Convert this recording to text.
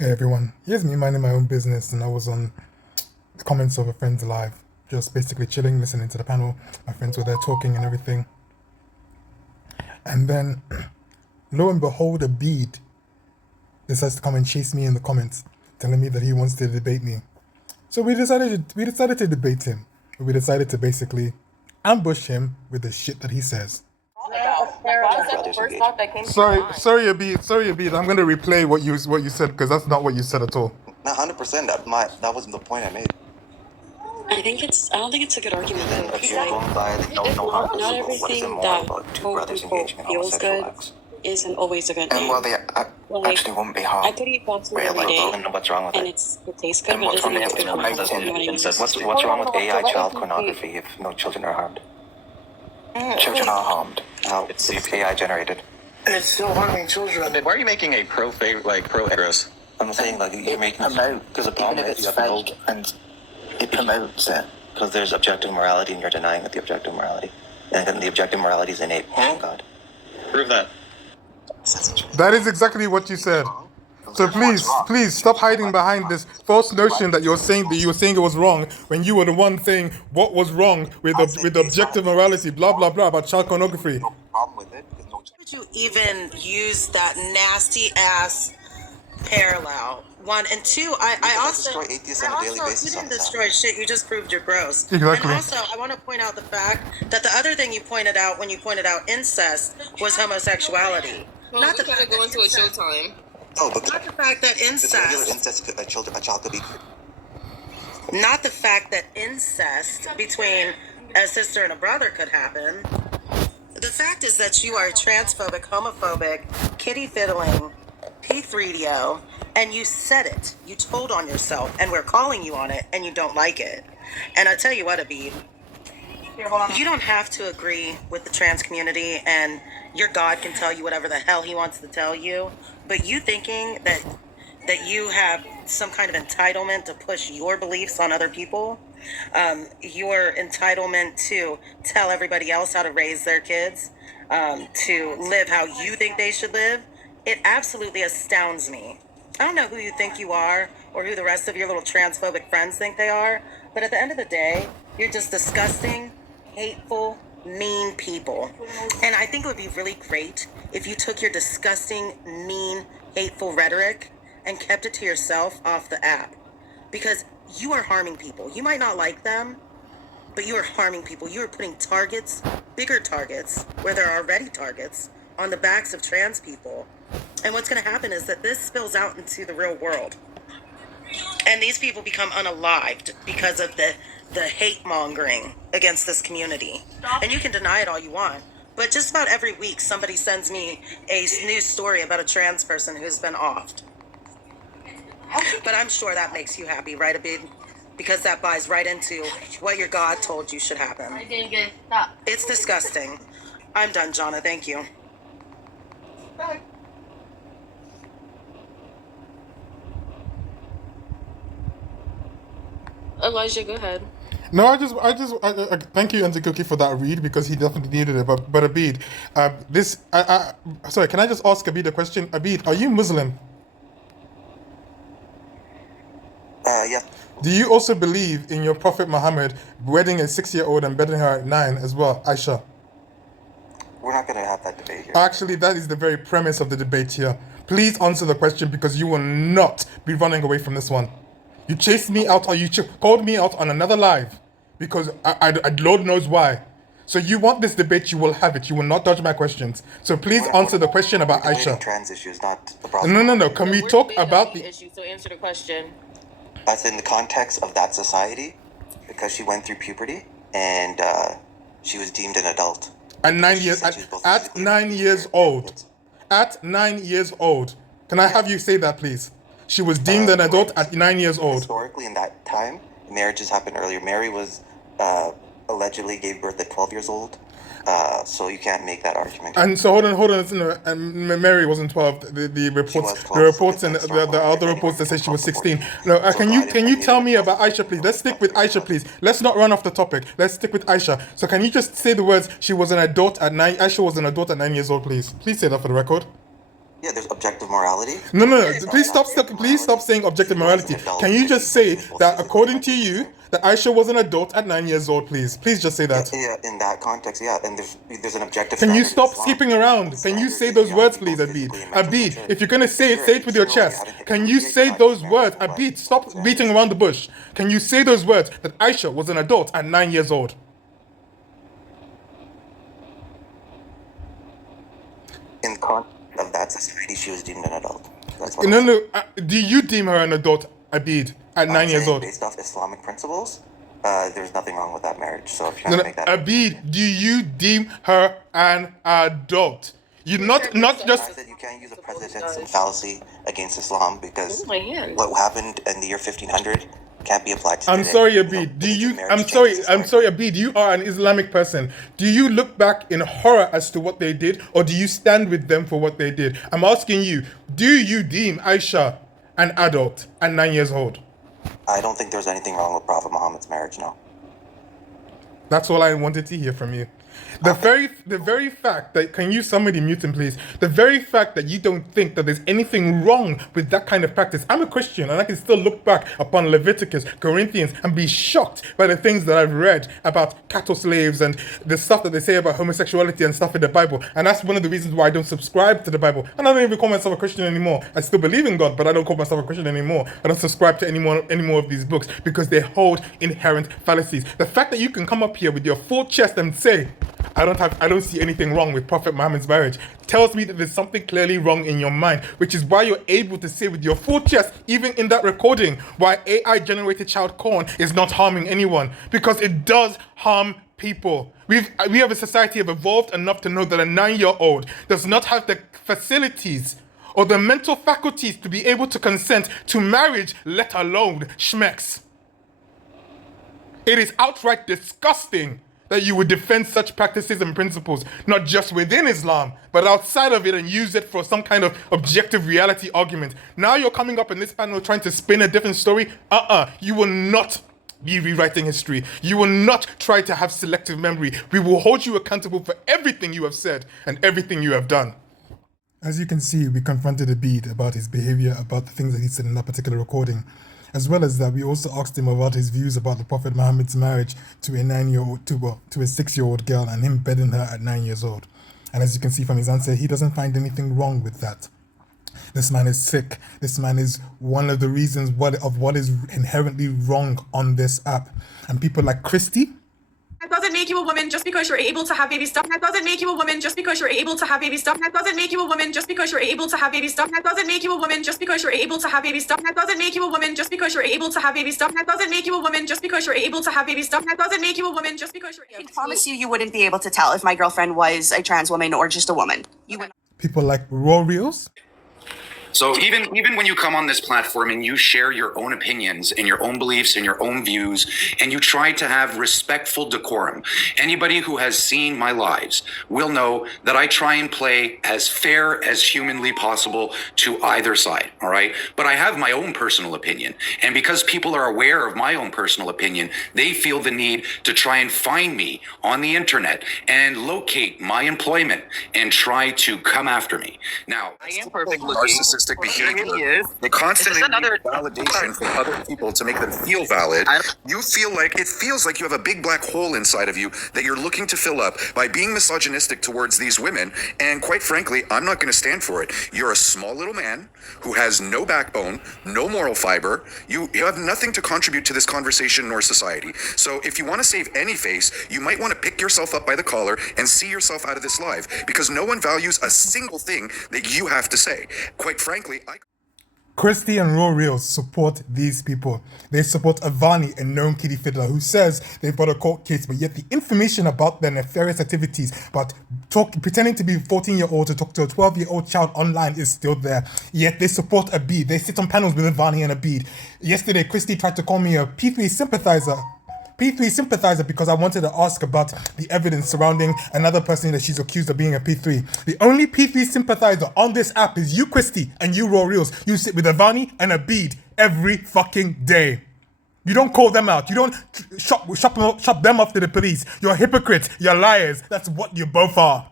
Hey everyone, here's me minding my own business, and I was on the comments of a friend's live, just basically chilling, listening to the panel. My friends were there talking and everything. And then, lo and behold, Abid decides to come and chase me in the comments, telling me that he wants to debate me. So we decided to debate him. We decided to basically ambush him with the shit that he says. Why is that the first thought that came to your Sorry, mind? sorry, Abid. I'm gonna replay what you said because that's not what you said at all. 100%. That wasn't the point I made. I don't think it's a good argument. Then if you're going by the don't know how to Not what is it everything more that about two quote brothers unquote engaging in feels homosexual good acts? isn't always a good And thing. while they Like, actually won't be I harmed, could eat pasta really, every day, and know what's wrong with and it. it tastes good, And but it what's doesn't wrong mean it's with good for my health. You know what I mean? what's wrong with AI child pornography if no children are harmed? Children are harmed. How it's AI generated. And it's still harming children. Why are you making a pro heteros? I'm saying like you're making because the Even problem if is it's you have to hold fake and it promotes it. because there's objective morality and you're denying that the objective morality and then the objective morality is innate in God. Prove that. That is exactly what you said. So please stop hiding behind this false notion that you were saying it was wrong when you were the one saying what was wrong with objective morality, blah blah blah about child pornography. Would you even use that nasty ass parallel? One and two, I also destroy atheists on a daily basis you on didn't this app. destroy shit. You just proved you're gross. Exactly. And also, I want to point out the fact that the other thing you pointed out when you pointed out incest was homosexuality. Well, Not we the gotta fact go that into a incest- showtime. Oh, but Not the fact that this regular incest. incest, a child could be. Not the fact that incest between a sister and a brother could happen. The fact is that you are transphobic, homophobic, kitty fiddling, P3DO, and you said it. You told on yourself, and we're calling you on it, and you don't like it. And I tell you what, Abid, you don't have to agree with the trans community, and your God can tell you whatever the hell he wants to tell you. But you thinking that you have some kind of entitlement to push your beliefs on other people, your entitlement to tell everybody else how to raise their kids, to live how you think they should live, it absolutely astounds me. I don't know who you think you are or who the rest of your little transphobic friends think they are, but at the end of the day, you're just disgusting, hateful, mean people. And I think it would be really great if you took your disgusting, mean, hateful rhetoric and kept it to yourself off the app. Because you are harming people. You might not like them, but you are harming people. You are putting targets, bigger targets, where there are already targets, on the backs of trans people. And what's going to happen is that this spills out into the real world. And these people become unalived because of the hate mongering against this community. And you can deny it all you want. But just about every week, somebody sends me a news story about a trans person who's been offed. But I'm sure that makes you happy, right, Abid? Because that buys right into what your God told you should happen. I didn't get stopped. It's disgusting. I'm done, Jonna. Thank you. Elijah, go ahead. No, I thank you, Auntie Cookie, for that read because he definitely needed it. But Abid, sorry, can I just ask Abid a question? Abid, are you Muslim? Yeah. Do you also believe in your Prophet Muhammad wedding a 6-year-old and bedding her at 9 as well, Aisha? We're not going to have that debate here. Actually, that is the very premise of the debate here. Please answer the question because you will not be running away from this one. You chased me out, or you called me out on another live because Lord knows why. So you want this debate, you will have it. You will not dodge my questions. So please answer the question about We're debating Aisha. trans issues, not the problem. No. Can we We're talk debating about the the... issue? So answer the question. That's in the context of that society because she went through puberty and she was deemed an adult. At 9 years, at 9 years old. At 9 years old. Can I have you say that, please? She was deemed an adult at 9 years old. Historically, in that time, marriages happened earlier. Mary was allegedly gave birth at 12 years old. So you can't make that argument. And so hold on. No, Mary wasn't 12. The reports, was 12, the reports, so and it's the other historical. reports that say she was 16. 14. No, So can God you impregnated tell me her. about Aisha, please? Let's stick with Aisha, please. Let's not run off the topic. Let's stick with Aisha. So can you just say the words? She was an adult at 9. Aisha was an adult at 9 years old, please. Please say that for the record. Yeah, there's objective morality. No. Please stop saying objective morality. Can you just say that according to you, that Aisha was an adult at 9 years old, please? Please just say that. Yeah, in that context, yeah. And there's an objective. Can you standard in stop Islam. skipping around? Can you say those words, please, Abid? Abid, if you're gonna say it with your chest. Can you say those words? Abid, stop beating around the bush. Can you say those words that Aisha was an adult at 9 years old? In the context of that society, she was deemed an adult. That's what No. Do you deem her an adult, Abid, at 9 years old? Based off Islamic principles, there's nothing wrong with that marriage. So if you're trying to make that, Abid, do you deem her an adult? You not just. that you can't use a presidency fallacy against Islam because my hand. what happened in the year 1500 can't be applied to I'm today. sorry, You Abid. know, Do you? marriage I'm changes sorry, historically. Abid. You are an Islamic person. Do you look back in horror as to what they did, or do you stand with them for what they did? I'm asking you. Do you deem Aisha an adult at 9 years old? I don't think there's anything wrong with Prophet Muhammad's marriage. No. That's all I wanted to hear from you. The very fact that, can you somebody mute him please? The very fact that you don't think that there's anything wrong with that kind of practice. I'm a Christian and I can still look back upon Leviticus, Corinthians, and be shocked by the things that I've read about cattle slaves and the stuff that they say about homosexuality and stuff in the Bible. And that's one of the reasons why I don't subscribe to the Bible. And I don't even call myself a Christian anymore. I still believe in God, but I don't call myself a Christian anymore. I don't subscribe to any more of these books because they hold inherent fallacies. The fact that you can come up here with your full chest and say, I don't see anything wrong with Prophet Muhammad's marriage, tells me that there's something clearly wrong in your mind, which is why you're able to say with your full chest, even in that recording, why AI generated child porn is not harming anyone, because it does harm people. We have a society have evolved enough to know that a 9-year-old does not have the facilities or the mental faculties to be able to consent to marriage, let alone schmex. It is outright disgusting that you would defend such practices and principles, not just within Islam, but outside of it, and use it for some kind of objective reality argument. Now you're coming up in this panel trying to spin a different story. You will not be rewriting history. You will not try to have selective memory. We will hold you accountable for everything you have said and everything you have done. As you can see, we confronted Abid about his behavior, about the things that he said in that particular recording. As well as that, we also asked him about his views about the Prophet Muhammad's marriage to a 9-year-old, to a 6-year-old girl, and him bedding her at 9 years old. And as you can see from his answer, he doesn't find anything wrong with that. This man is sick. This man is one of the reasons of what is inherently wrong on this app. And people like Christie. That doesn't make you a woman just because you're able to have baby stuff. That doesn't make you a woman just because you're able to have baby stuff. That doesn't make you a woman just because you're able to have baby stuff. That doesn't make you a woman just because you're able to have baby stuff. That doesn't make you a woman just because you're able to have baby stuff. That doesn't make you a woman just because you're able to have baby stuff. That doesn't make you a woman just because you're able to. I promise you wouldn't be able to tell if my girlfriend was a trans woman or just a woman. You would. People like Raw Reels. So even when you come on this platform and you share your own opinions and your own beliefs and your own views, and you try to have respectful decorum, anybody who has seen my lives will know that I try and play as fair as humanly possible to either side, all right? But I have my own personal opinion. And because people are aware of my own personal opinion, they feel the need to try and find me on the internet and locate my employment and try to come after me. Now, I am perfect looking. narcissistic behavior. They constantly need validation from other people to make them feel valid. You feel like, it feels like you have a big black hole inside of you that you're looking to fill up by being misogynistic towards these women. And quite frankly, I'm not going to stand for it. You're a small little man who has no backbone, no moral fiber. You have nothing to contribute to this conversation nor society. So if you want to save any face, you might want to pick yourself up by the collar and see yourself out of this live, because no one values a single thing that you have to say. Quite frankly, Christie and Raw Reels support these people. They support Avani, a known kiddie fiddler, who says they've got a court case, but yet the information about their nefarious activities, but pretending to be a 14-year-old to talk to a 12-year-old child online is still there. Yet they support Abid. They sit on panels with Avani and Abid. Yesterday, Christie tried to call me a P3 sympathizer. P3 sympathizer because I wanted to ask about the evidence surrounding another person that she's accused of being a P3. The only P3 sympathizer on this app is you, Christie, and you, Raw Reels. You sit with Avani and Abid every fucking day. You don't call them out. You don't shop them off to the police. You're hypocrites. You're liars. That's what you both are.